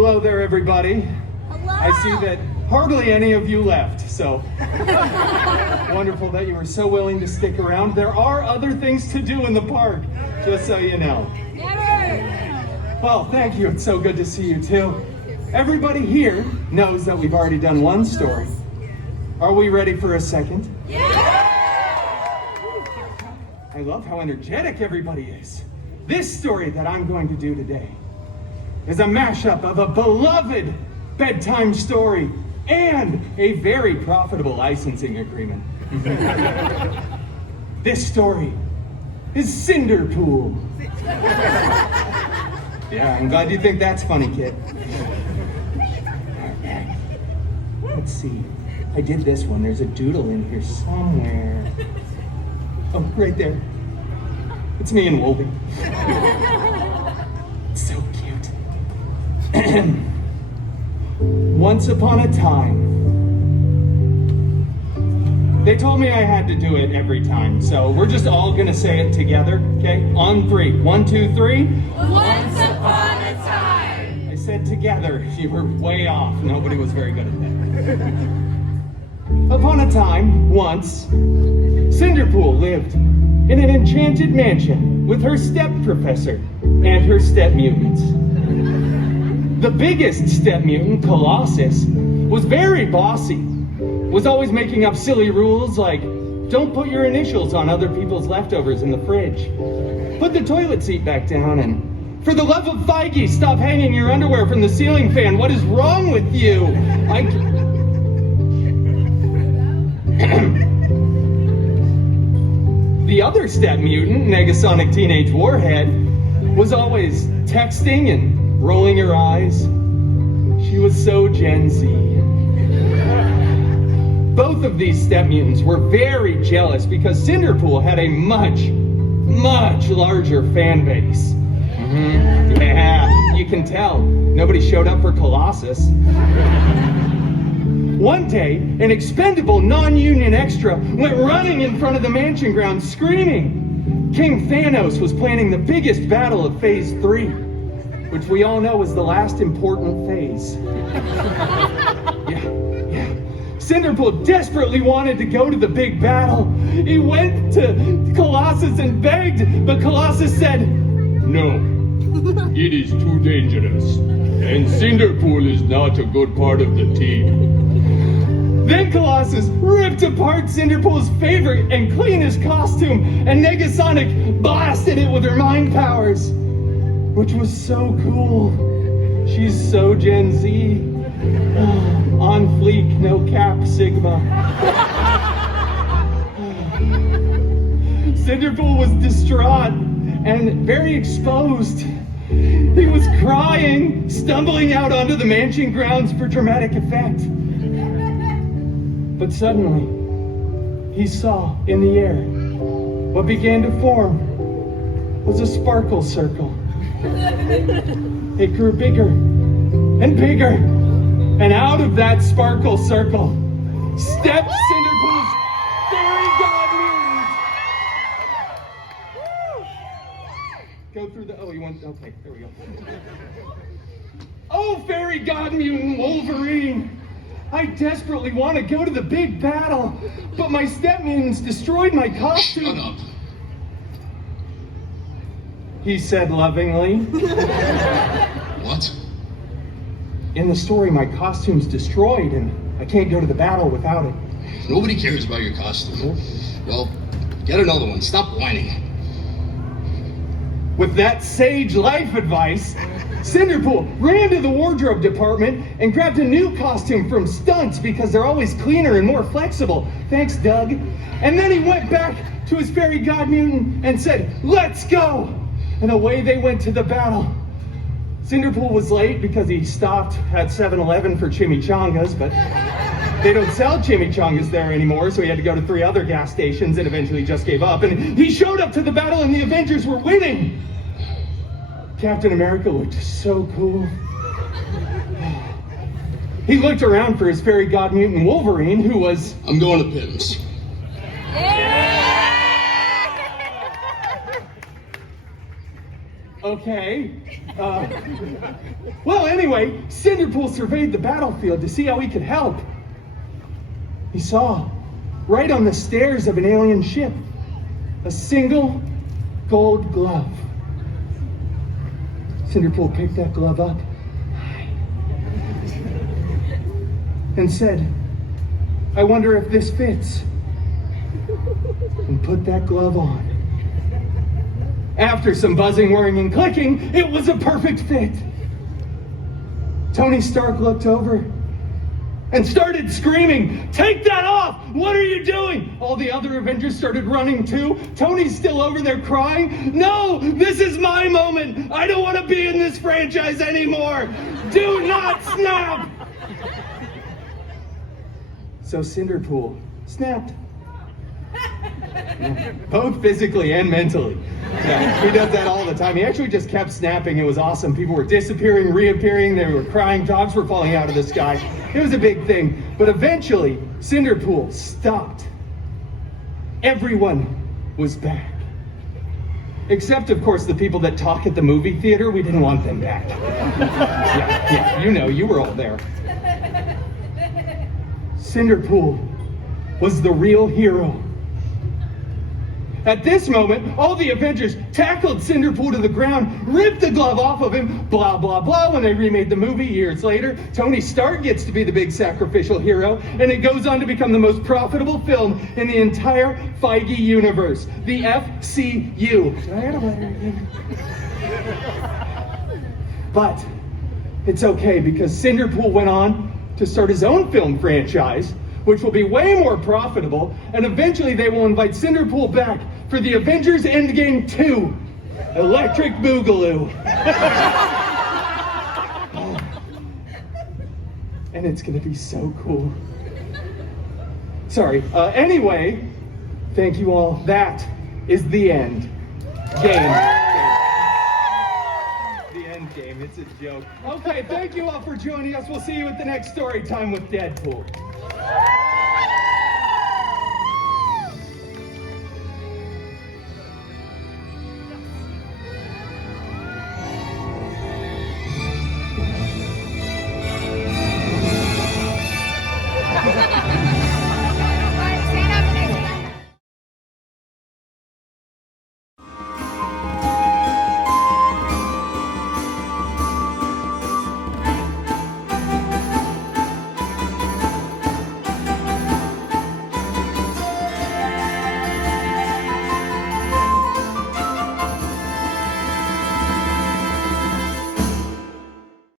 Hello there, everybody. Hello. I see that hardly any of you left, so wonderful that you were so willing to stick around. There are other things to do in the park, just so you know. Never. Well, thank you. It's so good to see you, too. Everybody here knows that we've already done one story. Are we ready for a second? Yeah. I love how energetic everybody is. This story that I'm going to do today is a mashup of a beloved bedtime story and a very profitable licensing agreement. This story is CinderPool. Yeah, I'm glad you think that's funny, kid. Let's see. I did this one. There's a doodle in here somewhere. Oh, right there. It's me and Wolvie. It's so cute. Once upon a time. They told me I had to do it every time, so we're just all gonna say it together, okay? On three. 1, 2, 3. Once upon a time. I said together. You were way off. Nobody was very good at that. Upon a time, once, CinderPool lived in an enchanted mansion with her step professor and her step mutants. The biggest step mutant, Colossus, was very bossy, was always making up silly rules like, don't put your initials on other people's leftovers in the fridge, put the toilet seat back down, and for the love of Feige, stop hanging your underwear from the ceiling fan. What is wrong with you? The other step mutant, Negasonic Teenage Warhead, was always texting and rolling her eyes. She was so Gen Z. Both of these step mutants were very jealous because CinderPool had a much, much larger fan base. Yeah, you can tell. Nobody showed up for Colossus. One day, an expendable non-union extra went running in front of the mansion grounds screaming. King Thanos was planning the biggest battle of Phase 3, which we all know is the last important phase. Yeah. CinderPool desperately wanted to go to the big battle. He went to Colossus and begged, but Colossus said, "No, it is too dangerous, and CinderPool is not a good part of the team." Then Colossus ripped apart CinderPool's favorite and cleanest costume, and Negasonic blasted it with her mind powers, which was so cool. She's so Gen Z. On fleek, no cap, Sigma. CinderPool was distraught and very exposed. He was crying, stumbling out onto the mansion grounds for dramatic effect. But suddenly, he saw in the air what began to form was a sparkle circle. It grew bigger and bigger, and out of that sparkle circle stepped CinderPool's fairy god mutant. Go through the, okay, there we go. Oh, fairy god mutant Wolverine! I desperately want to go to the big battle, but my step mutants destroyed my costume. Shut up. He said lovingly. What? In the story, my costume's destroyed and I can't go to the battle without it. Nobody cares about your costume. Well, get another one. Stop whining. With that sage life advice, CinderPool ran to the wardrobe department and grabbed a new costume from Stunts because they're always cleaner and more flexible. Thanks, Doug. And then he went back to his fairy god mutant and said, "Let's go!" And away they went to the battle. CinderPool was late because he stopped at 7-Eleven for chimichangas, but they don't sell chimichangas there anymore, so he had to go to 3 other gas stations and eventually just gave up. And he showed up to the battle and the Avengers were winning. Captain America looked so cool. He looked around for his fairy god mutant Wolverine, who was... I'm going to Pims. Okay. Well, anyway, CinderPool surveyed the battlefield to see how he could help. He saw, right on the stairs of an alien ship, a single gold glove. CinderPool picked that glove up and said, "I wonder if this fits," and put that glove on. After some buzzing, whirring, and clicking, it was a perfect fit. Tony Stark looked over and started screaming, "Take that off! What are you doing?" All the other Avengers started running too. Tony's still over there crying. "No, this is my moment. I don't want to be in this franchise anymore. Do not snap!" So CinderPool snapped. Both physically and mentally. Yeah, he does that all the time. He actually just kept snapping. It was awesome. People were disappearing, reappearing. They were crying. Dogs were falling out of the sky. It was a big thing. But eventually, CinderPool stopped. Everyone was back. Except, of course, the people that talk at the movie theater. We didn't want them back. Yeah, you know, you were all there. CinderPool was the real hero. At this moment, all the Avengers tackled CinderPool to the ground, ripped the glove off of him, blah, blah, blah. When they remade the movie years later, Tony Stark gets to be the big sacrificial hero, and it goes on to become the most profitable film in the entire Feige universe, the FCU. Did I add a letter again? But it's okay, because CinderPool went on to start his own film franchise, which will be way more profitable, and eventually they will invite CinderPool back for the Avengers Endgame 2, Electric Boogaloo. Oh. And it's gonna be so cool. Sorry, anyway, thank you all. That is the end game. The end game, it's a joke. Okay, thank you all for joining us. We'll see you at the next Storytime with Deadpool.